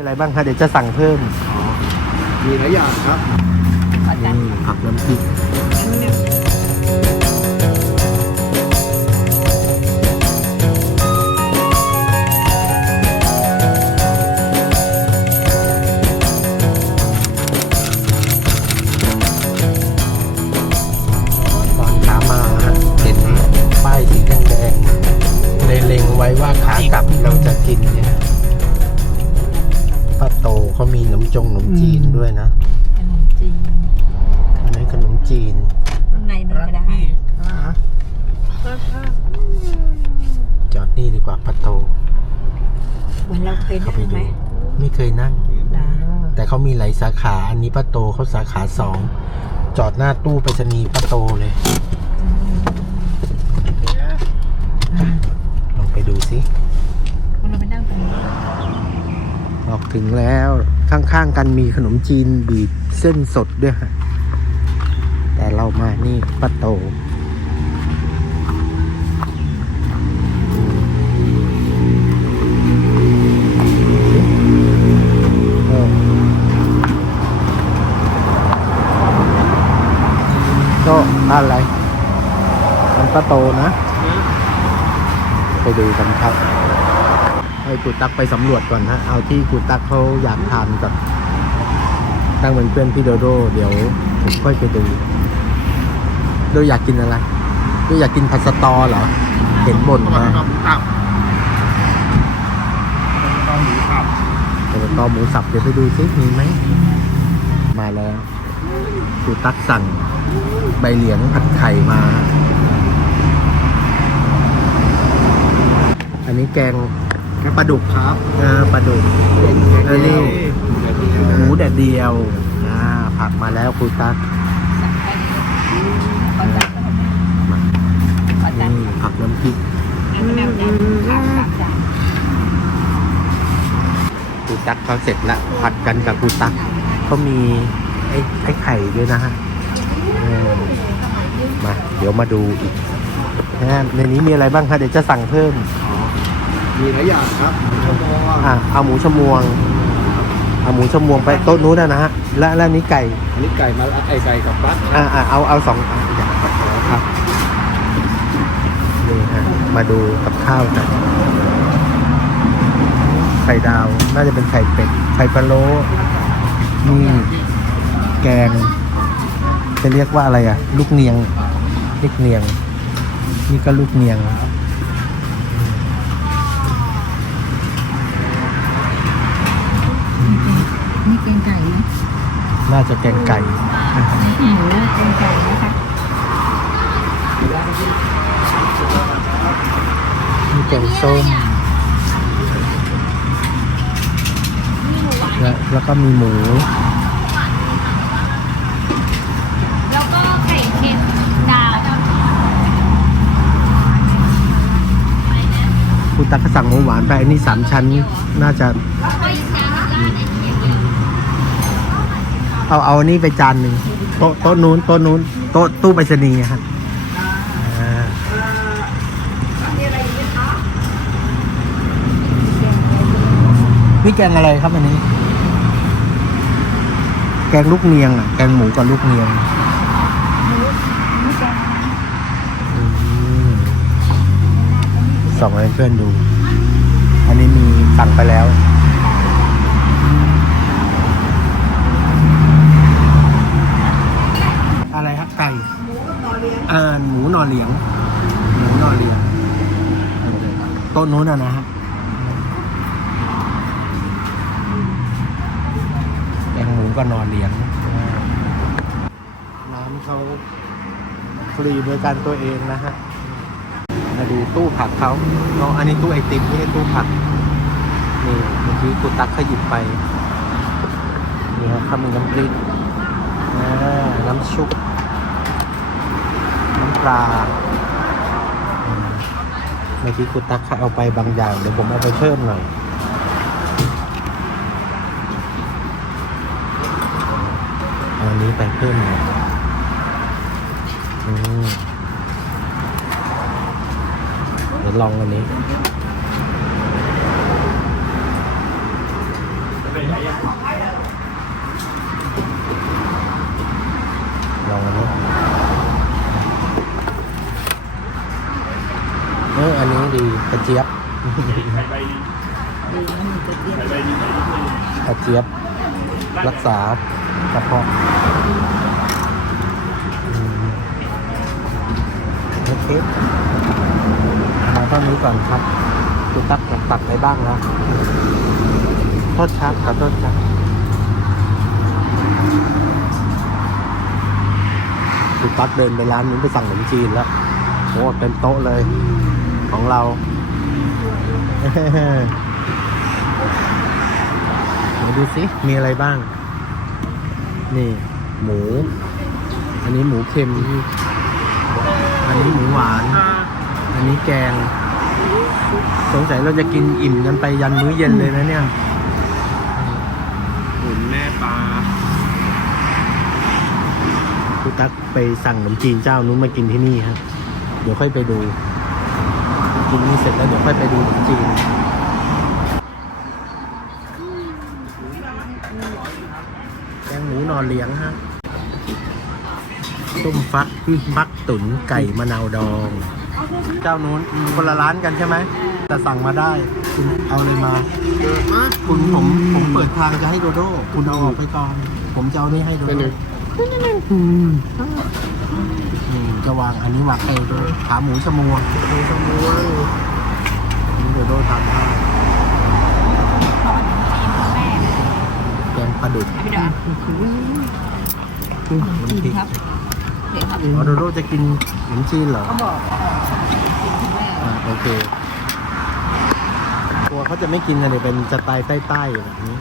อะไรบ้างคะเดี๋ยวจะสั่งเพิ่มมีหลายอย่างครับนี่ผักน้ำพริก เขามีหลายสาขา อันนี้ป้าโตเขาสาขาสอง จอดหน้าตู้ไปรษณีย์ป้าโตเลยลองไปดูสิเราไปนั่งตรงนี้ออกถึงแล้ว ข้างๆกันมีขนมจีนบีบเส้นสดด้วยฮะ แต่เรามานี่ป้าโต มันป้าโตนะ ไปดูกันครับให้กูตักไปสำรวจก่อนฮะ เอาที่กูตักเขาอยากทานก่อนตั้งเป็นเพื่อนพี่โดโด เดี๋ยวผมค่อยไปดูโดอยากกินอะไรโดอยากกินผัดสตอเหรอ เห็นบ่นมาตับตับตับหมูตับผัดสตอหมูสับเดี๋ยวไปดูซิมีไหม มาแล้วกูตักสั่งใบเหลียงผัดไข่มา อันนี้แกงปลาดุกครับเออปลาดุกเออนี่หมูแดดเดียวอ่าผักมาแล้วคุณตั๊กขอจัดขอจัดนี่ผักน้ำพริกคุณตั๊กเขาเสร็จละผัดกันกับคุณตั๊กเขามีไอ้ไอ้ไข่ด้วยนะฮะมา เดี๋ยวมาดูอีกนะในนี้มีอะไรบ้างคะเดี๋ยวจะสั่งเพิ่ม มีหลายอย่างครับชั่วโมงอ่าเอาหมูชะมวงเอาหมูชะมวงไปโต๊ะนู้นนะนะฮะและและอันนี้ไก่อันนี้ไก่มาไอไก่กับปลาอ่าอ่าเอาเอาสองอันอย่างครับนี่ฮะมาดูกับข้าวกันไข่ดาวน่าจะเป็นไข่เป็ดไข่พะโล้นี่แกง จะเรียกว่าอะไรอะ ลูกเนียงลูกเนียง นี่ก็ลูกเนียง นี่แกงไก่นะ น่าจะแกงไก่หมูแกงไก่นะคะมีแกงส้มแล้วแล้วก็มีหมู แล้วก็ไข่เค็มดาวคุณตักสั่งหมูหวานไปอันนี้สามชั้นน่าจะ ก็อีกจานละอันนี้ เอาเอานนี้ไปจานหนึ่งโต๊ะโต๊ะนู้นโต๊ะนู้นโต๊ะตู้ไปรษณีย์ครับอ่านี่แกงอะไรครับอันนี้ แกงลูกเนียงอะแกงหมูกับลูกเนียงอืมส่องให้เพื่อนดู อันนี้มีสั่งไปแล้ว อะไรครับไก่ อ่าหมูนอเหลียง หมูนอเหลียงโต้นนู้นอะนะฮะแกงหมูก็นอเหลียงน้ำเขาฟรีบริการตัวเองนะฮะ มาดูตู้ผักเขาเนาะอันนี้ตู้ไอติมไม่ใช่ตู้ผัก นี่เมื่อกี้กูตักเขาหยิบไป นี่ครับข้าวมันน้ำพริกอ่าน้ำชุบน้ำ ปลาเมื่อกี้คุณตักเขาเอาไปบางอย่าง เดี๋ยวผมเอาไปเพิ่มหน่อยเอาอันนี้ไปเพิ่มหน่อยอเดี๋ยวลองอันนี้ ลองอันนี้เอออันนี้ดีก ระเจี๊ยบกระเจี๊ยบ รักษากระเพาะโอเคมาเท่านี้ก่อนครับคุณตักตักอะไรบ้างนะโทษครับขอโทษครับคุณตักเดินไปร้านนู้นไปสั่งขนมจีนแล้วโอ้เต็มโต๊ะเลยของเรา มาดูสิมีอะไรบ้าง นี่ หมู อันนี้หมูเค็ม อันนี้หมูหวาน อันนี้แกง สงสัยเราจะกินอิ่มกันไปยันมื้อเย็นเลยนะเนี่ยหมุนแม่ปลาคุณตั๊กไปสั่งขนมจีนเจ้านู้นมากินที่นี่ครับ เดี๋ยวค่อยไปดู กินนี่เสร็จแล้วเดี๋ยวค่อยไปดูขนมจีนแกงหมูนอนเลี้ยงฮะต้มฟักฟักตุ๋นไก่มะนาวดอง เจ้านู้นคนละร้านกันใช่ไหมแต่สั่งมาได้ คุณเอาเลยมา คุณผมผมเปิดทางจะให้โดโด คุณเอาออกไปก่อน ผมจะเอานี่ให้โดเป็นโด หนึ่งอืมอืมจะวางอันนี้วางให้โดโดขาหมูชะมวงหมูชะมวงอันนี้โดโดทานได้ทอดจีนแม่แกงปลาดุกเอาไปเดี๋ยวอืมจีนน้ำพริกครับเดี๋ยวครับอ๋อโดโดจะกินขนมจีนเหรอเขาบอกเออจีนคุณแม่อ่าโอเคตัวเขาจะไม่กินกันเลยเป็นสไตล์ใต้ๆแบบนี้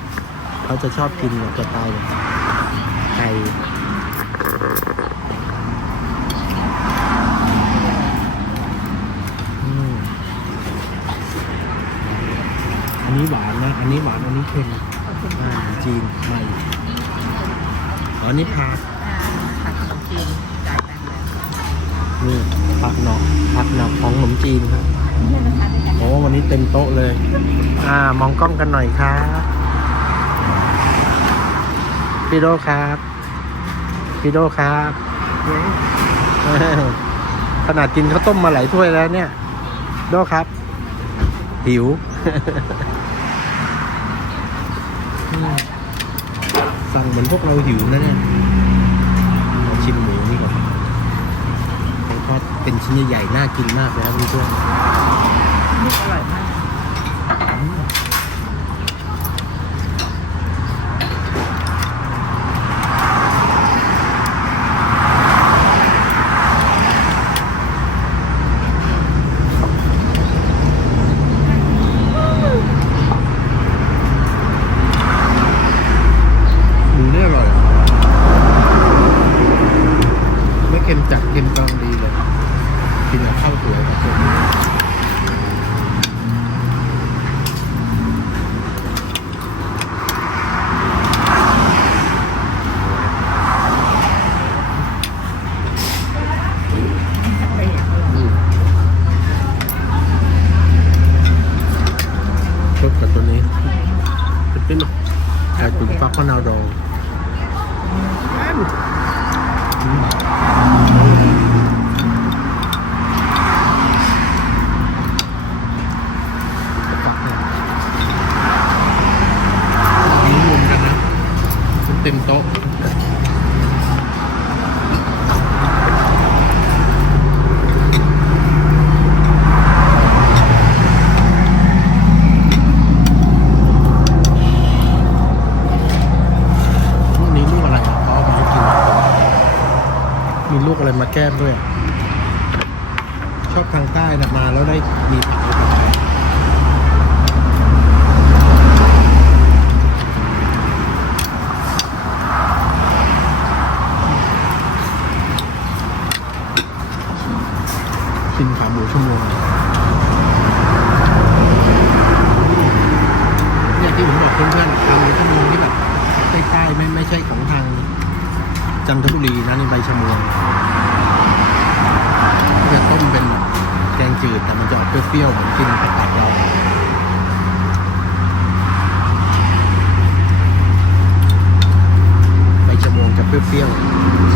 เขาจะชอบกินแบบสไตล์แบบไก่อืม อันนี้หวานนะ อันนี้หวาน อันนี้เค็มขอบคุณอ่าค่ะจีนใหม่อ๋ออันนี้ผักอ่าผัดขนมจีนจ่ายตังค์แล้วนี่ผักหนอกผักหนอกของขนมจีนครับเพื่อนนะคะด้วยกันโอ้วันนี้เต็มโต๊ะเลย อ่ามองกล้องกันหน่อยครับพี่โดครับพี่โดครับเออขนาดกินข้าวต้มมาหลายถ้วยแล้วเนี่ย โดครับ หิวอืม สั่งเหมือนพวกเราหิวนะเนี่ยมาชิมหมูนี่ก่อนทอดเป็นชิ้นใหญ่ๆน่ากินมากเลยครับเพื่อนๆอร่อยมาก หมูนี่อร่อย ไม่เค็มจัดเค็มกำลังดีเลย กินกับข้าวสวยกับผมอืมชด กับตัวนี้เป็นไก่ตุ๋นฟักมะนาวดอง ชั่วมงเนี่ยที่ผมบอกเพื่อนๆทำในชั่วงที่แบบใกล้ๆไม่ไม่ใช่ของทางจันทบุรีนะในใบชะมวงจะต้มเป็นแกงจืดแต่มันจะออกเปรี้ยวๆเหมือนกินผักกาดดองใบชะมวงจะเปรี้ยวๆ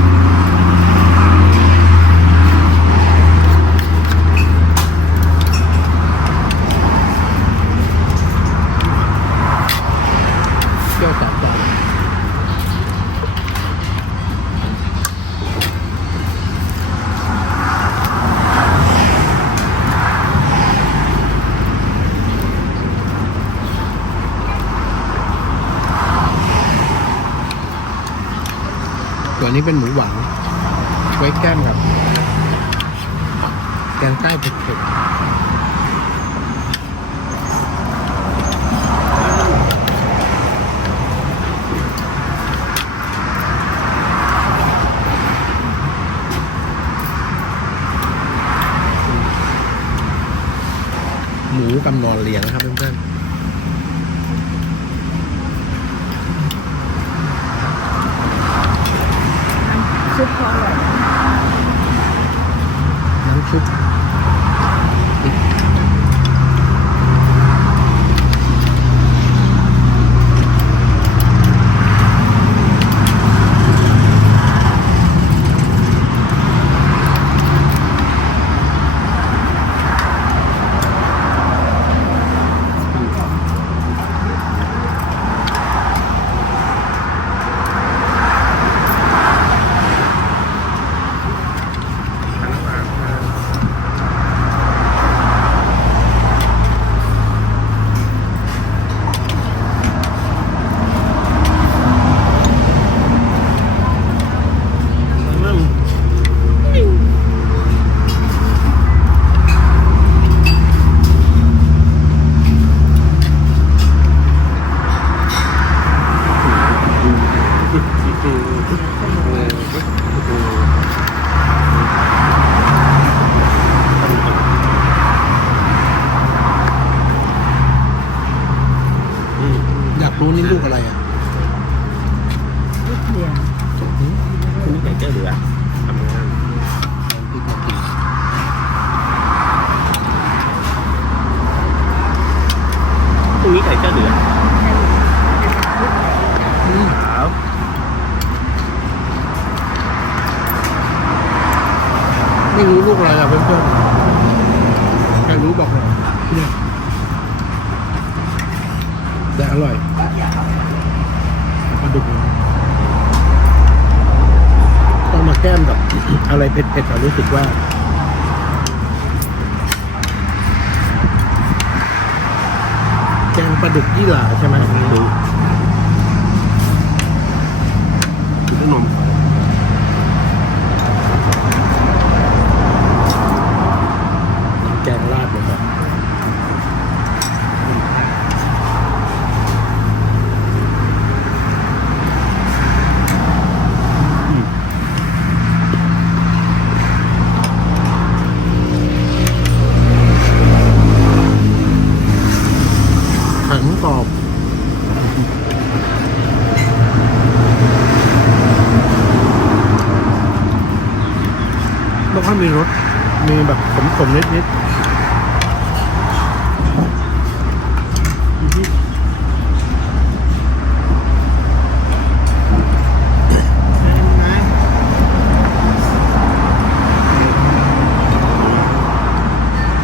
ส่วนี้เป็นหมูหวานไว้แก้มกับแกงใต้เผ็ดหมูกำนอนเลี้ยงครับ เผ็ดๆเรารู้สึกว่า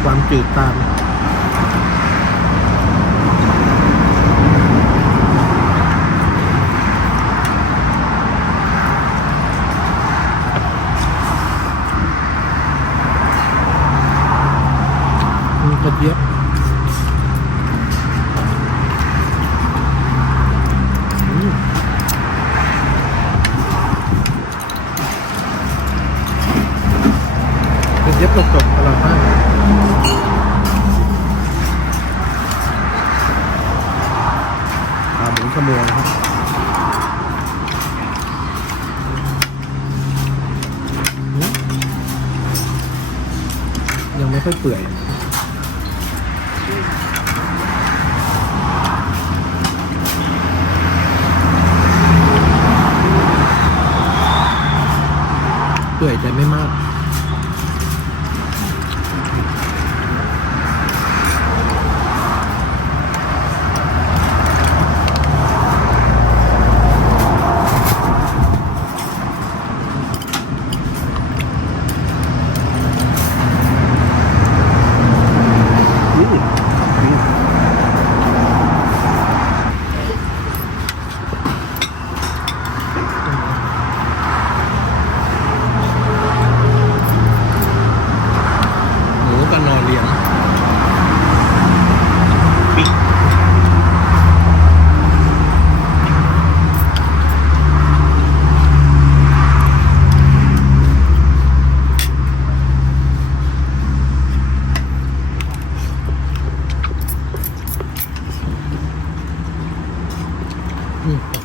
ความจืดตาม เปื่อยแต่ไม่มาก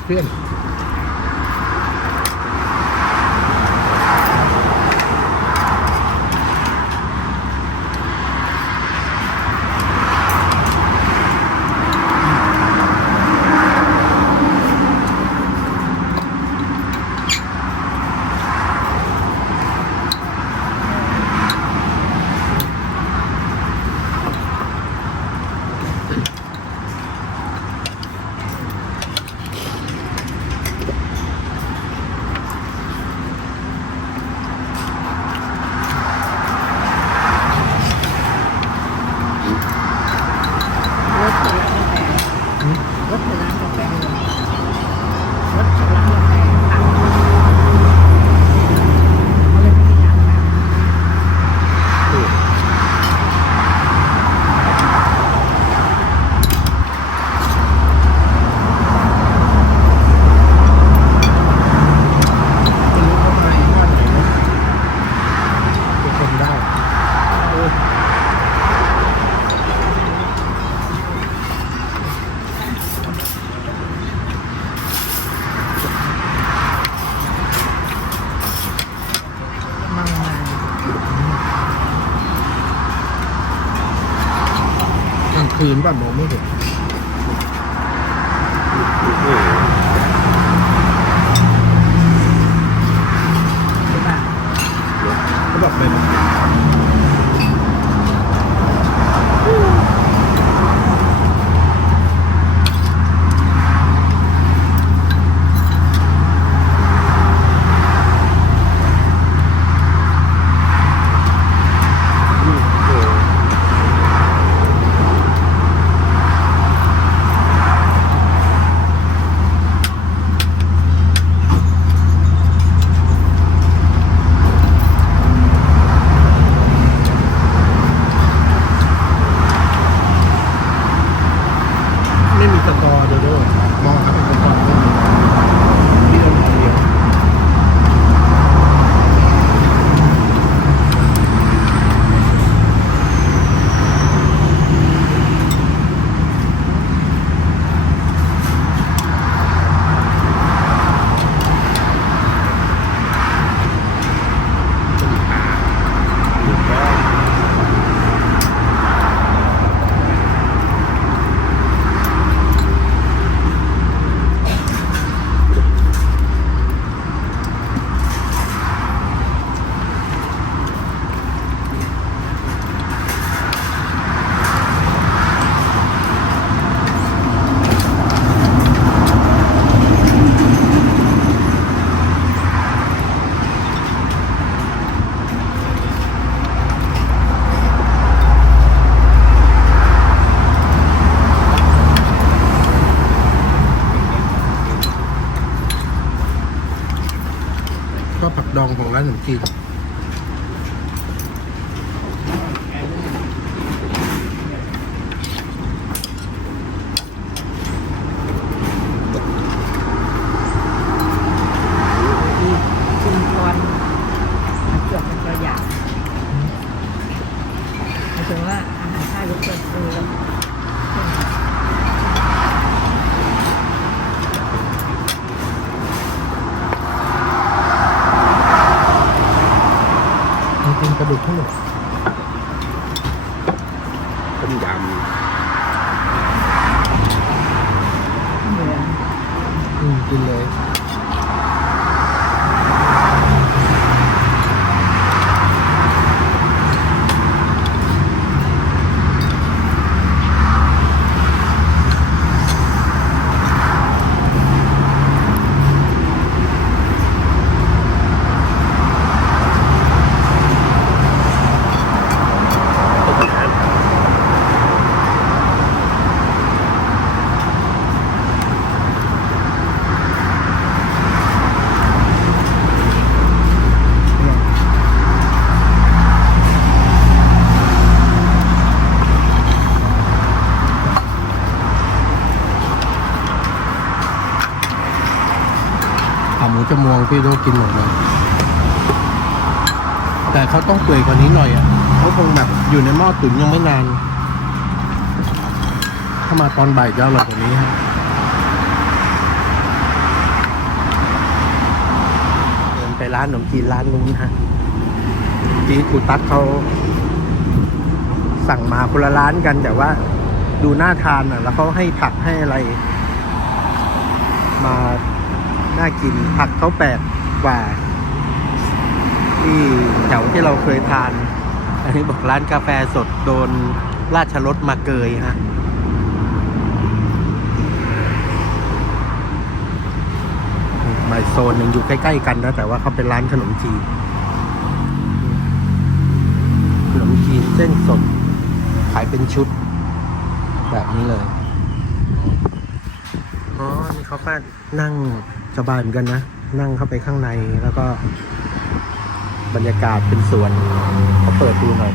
รถถึงร้านกาแฟ รถถึงร้านกาแฟเลยรถถึงร้านกาแฟค่ะเขาเลยไม่มีร้านค่ะ ไม่รู้เขามาอีกท่านไหนนะจะชมได้โอ้ย เมามา กลางคืนป่ะมองไม่เห็น ใช่ป่ะ เขาบอกเป็น ไม่มีสกอร์เดี๋ยวด้วยมองครับเป็นสกอร์ไม่มีที่เราเดียว ก็ผัก ด กินหมดเลยแต่เขาต้องเปื่อยกว่านี้หน่อยอะเขาคงแบบอยู่ในหม้อตุ๋นยังไม่นาน ถ้ามาตอนบ่ายจะอร่อยกว่านี้ฮะเดินไปร้านขนมจีนร้านลุงฮะจีกูตัดเขาสั่งมาคนละร้านกันแต่ว่าดูน่าทานอะ แล้วเขาให้ผักให้อะไร มาน่ากินผักเขาแปด กว่า ที่แถวที่เราเคยทาน อันนี้บอกร้านกาแฟสดโดนราชรถมาเกยฮะมาโซนหนึ่งอยู่ใกล้ ๆ กันนะ แต่ว่าเขาเป็นร้านขนมจีน ขนมจีนเส้นสด ขายเป็นชุด แบบนี้เลย อ๋อ นี่เขาก็นั่งสบายเหมือนกันนะ นั่งเข้าไปข้างในแล้วก็ บรรยากาศเป็นสวนเขาเปิดดูหน่อย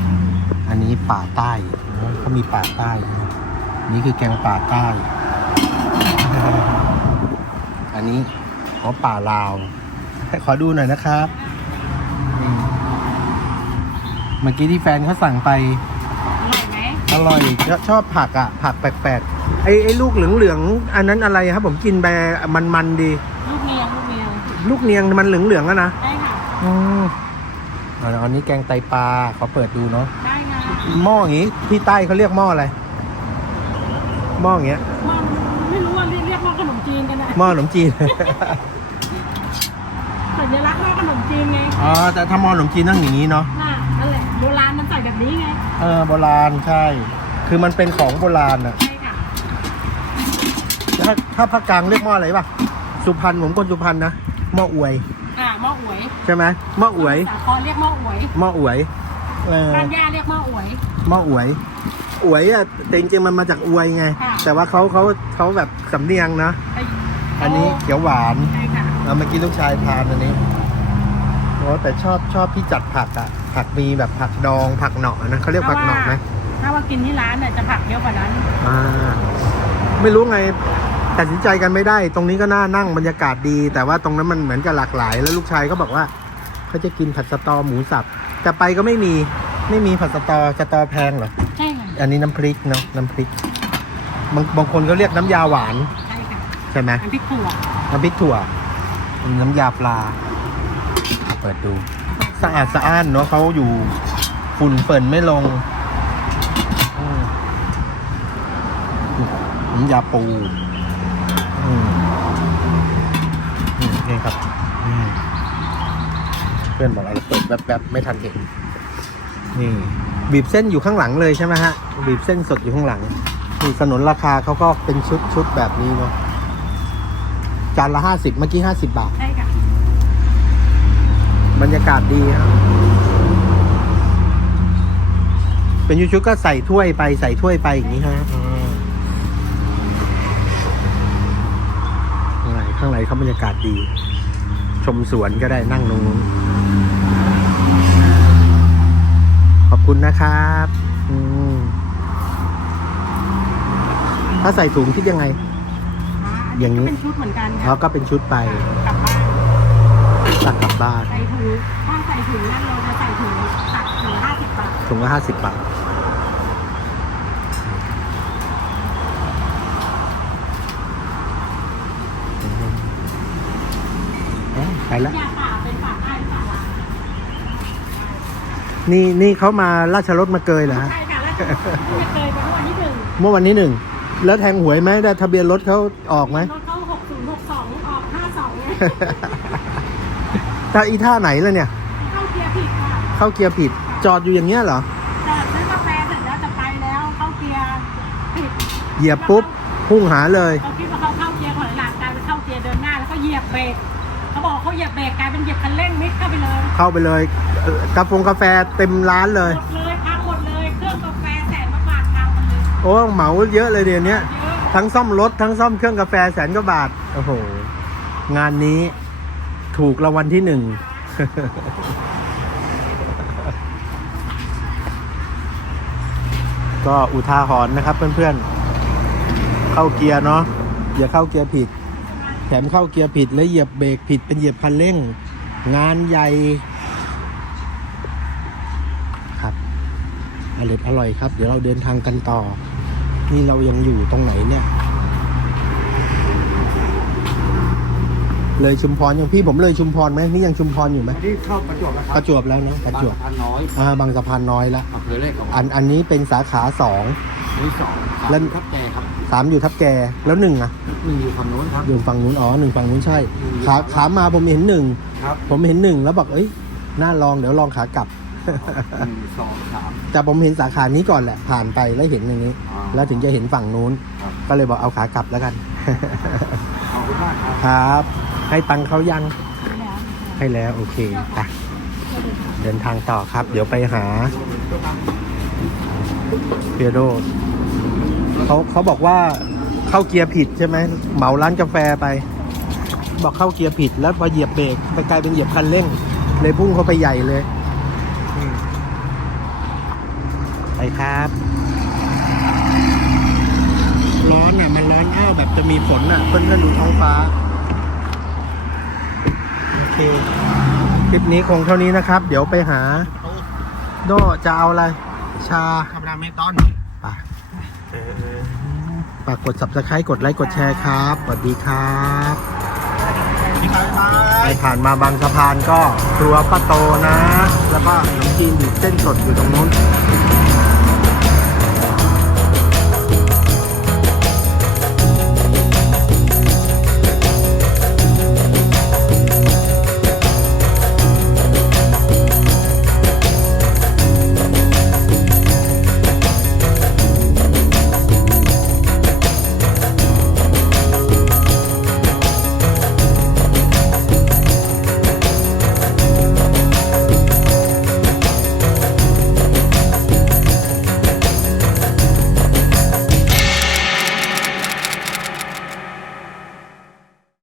อันนี้ป่าใต้เขามีป่าใต้ นี่คือแกงป่าใต้ อันนี้ขอป่าลาว ให้ขอดูหน่อยนะครับ เมื่อกี้ที่แฟนเขาสั่งไปอร่อยไหมอร่อยชอบชอบผักอะ ผักแปลกๆ ไอ้ไอ้ลูกเหลืองๆ อันนั้นอะไรครับผมกินไปมันๆดี ลูกเนียงลูกเนียงมันเหลืองๆอะนะได้ค่ะ อืมอ่าอันนี้แกงไตปลาขอเปิดดูเนาะได้ค่ะหม้ออย่างงี้ที่ใต้เขาเรียกหม้ออะไรหม้ออย่างเงี้ยว่าไม่รู้ว่าเรียกเรียกว่าขนมจีนกันนะหม้อขนมจีน สัญลักษณ์ว่าขนมจีนไงอ๋อแต่ถ้าหม้อขนมจีนต้องอย่างนี้เนาะน่ะนั่นแหละโบราณมันใส่แบบนี้ไงเออโบราณใช่ คือมันเป็นของโบราณอะใช่ค่ะถ้าถ้าภาคกลางเรียกหม้ออะไรป่ะ สุพรรณผมคนสุพรรณนะห ม้ออวยอ่าหม้ออวยใช่ไหมหม้ออวยสาครเรียกหม้ออวยหม้ออวยเออบ้านย่าเรียกหม้ออวยหม้ออวยอวยอะแต่จริงๆมันมาจากอวยไงค่ะแต่ว่าเขาเขาเขาแบบสำเนียงนะไอันนี้เขียวหวานใช่ค่ะเอาเมื่อกี้ลูกชายทานอันนี้โอ้แต่ชอบชอบที่จัดผักอะผักมีแบบผักดองผักเหนาะนะเขาเรียกผักเหนาะไหมถ้าว่ากินที่ร้านเนี่ยจะผักเยอะกว่านั้นอ่าไม่รู้ไง ตัดสินใจกันไม่ได้ ตรงนี้ก็น่านั่งบรรยากาศดี แต่ว่าตรงนั้นมันเหมือนกับหลากหลาย แล้วลูกชายก็บอกว่าเขาจะกินผัดสตอหมูสับแต่ไปก็ไม่มีไม่มีผัดสตอสตอแพงเหรอใช่ค่ะอันนี้น้ำพริกเนาะน้ำพริกบางบางคนก็เรียกน้ำยาหวานใช่ค่ะใช่ไหมน้ำพริกถั่วน้ำพริกถั่วเป็นน้ำยาปลา เปิดดู สะอาดสะอ้านเนาะเขาอยู่ฝุ่นเฟินไม่ลงอืมน้ำยาปูอืมอืม นี่ครับอืมเพื่อนบอกเราเปิดแวบๆไม่ทันเห็นนี่บีบเส้นอยู่ข้างหลังเลยใช่ไหมฮะ บีบเส้นสดอยู่ข้างหลังนี่สนนราคาเขาก็เป็นชุดชุดแบบนี้เนาะจานละห้าสิบเมื่อกี้ห้าสิบบาท ใช่ค่ะ บรรยากาศดีครับเป็นยูชุดก็ใส่ถ้วยไปใส่ถ้วยไปอย่างนี้ฮะอ่า ข้างในข้างในเขาบรรยากาศดี ชมสวนก็ได้นั่งตรงนู้นขอบคุณนะครับอืมถ้าใส่ถุงคิดยังไงอันนี้อย่างนี้ก็เป็นชุดเหมือนกันแล้ค่ะวก็เป็นชุดไปกลับบ้านสั่งกลับบ้านใส่ถุงถ้าใส่ถุงนั่นเราจะใส่ถุงตัดถุงห้าสิบบาทถุงละห้าสิบบาท เอ๊ะ ไปแล้ว ยาป่าเป็นป่าใต้หรือป่าลาวนี่นี่เขามาราชรถมาเกยเหรอฮะ ใช่ค่ะแล้วไม่เคยไปเมื่อวันที่หนึ่งเมื่อวันนี้หนึ่ง แล้วแทงหวยไหมได้ทะเบียนรถเขาออกไหม ร ถเขาหกศูนย์หกสองออกห้าสองไงถ้าอีท่าไหนแล้วเนี่ย เข้าเกียร์ผิดค่ะเข้าเกียร์ผิด จอดอยู่อย่างเงี้ยเหรอจอดซื้อกาแฟเสร็จแล้วจะไปแล้วเข้าเกียร์ผิดเหยียบปุ๊บ พุ่งหาเลยเข เลยเข้าไปเลยเอ่อกาแฟกาแฟเต็มร้านเลย หมดเลยพังหมดเลยเครื่องกาแฟแสนกว่าบาทพังหมดเลยโอ้เหมาเยอะเลยเดี๋ยวนี้เยอะทั้งซ่อมรถทั้งซ่อมเครื่องกาแฟแสนกว่าบาทโอ้โหงานนี้ถูกรางวัลที่หนึ่งก็อุทาหรณ์นะครับเพื่อนๆ เข้าเกียร์เนาะอย่าเข้าเกียร์ผิด แถมเข้าเกียร์ผิดแล้วเหยียบเบรกผิดเป็นเหยียบคันเร่ง งานใหญ่ครับ อร่อยอร่อยครับ เดี๋ยวเราเดินทางกันต่อ นี่เรายังอยู่ตรงไหนเนี่ย เลยชุมพรยังพี่ผมเลยชุมพรไหมนี่ยังชุมพรอยู่ไหมที่เข้าประจวบนะครัประจวบแล้วนะประจวบพันน้อยอ่าบางสะพานน้อยละอำเภอแรกของอันอันนี้เป็นสาขาสอง ที่สองแล้แล้ววทับแกครับสามอยู่ทับแกแล้วหนึ่งอะหนึ่งอยู่ฝั่งโน้นครับ อยู่ฝั่งนู้นอ๋อหนึ่งฝั่งนู้นใช่ขาขามาผมเห็นหนึ่งครับ ผมเห็นหนึ่งแล้วบอกเอ้ยน่าลองเดี๋ยวลองขากลับ หนึ่งสองสาม แต่ผมเห็นสาขานี้ก่อนแหละ ผ่านไปแล้วเห็นอย่างนี้อ่าแล้วถึงจะเห็นฝั่งนู้น ครับ ก็เลยบอกเอาขากลับแล้วกัน ขอบคุณมากครับ ครับ ให้ตังค์เขายังให้แล้วโอเคไปเดินทางต่อครับ เดี๋ยวไปหาเปียโดเขาเขาบอกว่าเข้าเกียร์ผิดใช่ไหมเหมาร้านกาแฟไป บอกเข้าเกียร์ผิดแล้วพอเหยียบเบรกไปกลายเป็นเหยียบคันเร่ง เลยพุ่งเข้าไปใหญ่เลยอืม ไปครับ ร้อนอะ มันร้อนอ้าวแบบจะมีฝนอะ เพื่อนๆดูท้องฟ้า โอเค คลิปนี้คงเท่านี้นะครับ เดี๋ยวไปหา โดจะเอาอะไร ชาธรรมดาไม่ต้อนไปฝากกด subscribe กดไลค์ กดแชร์ครับ สวัสดีครับใครผ่านมาบางสะพานก็ครัวป้าโตนะ แล้วก็ขนมจีนบีบเส้นสดอยู่ตรงนู้น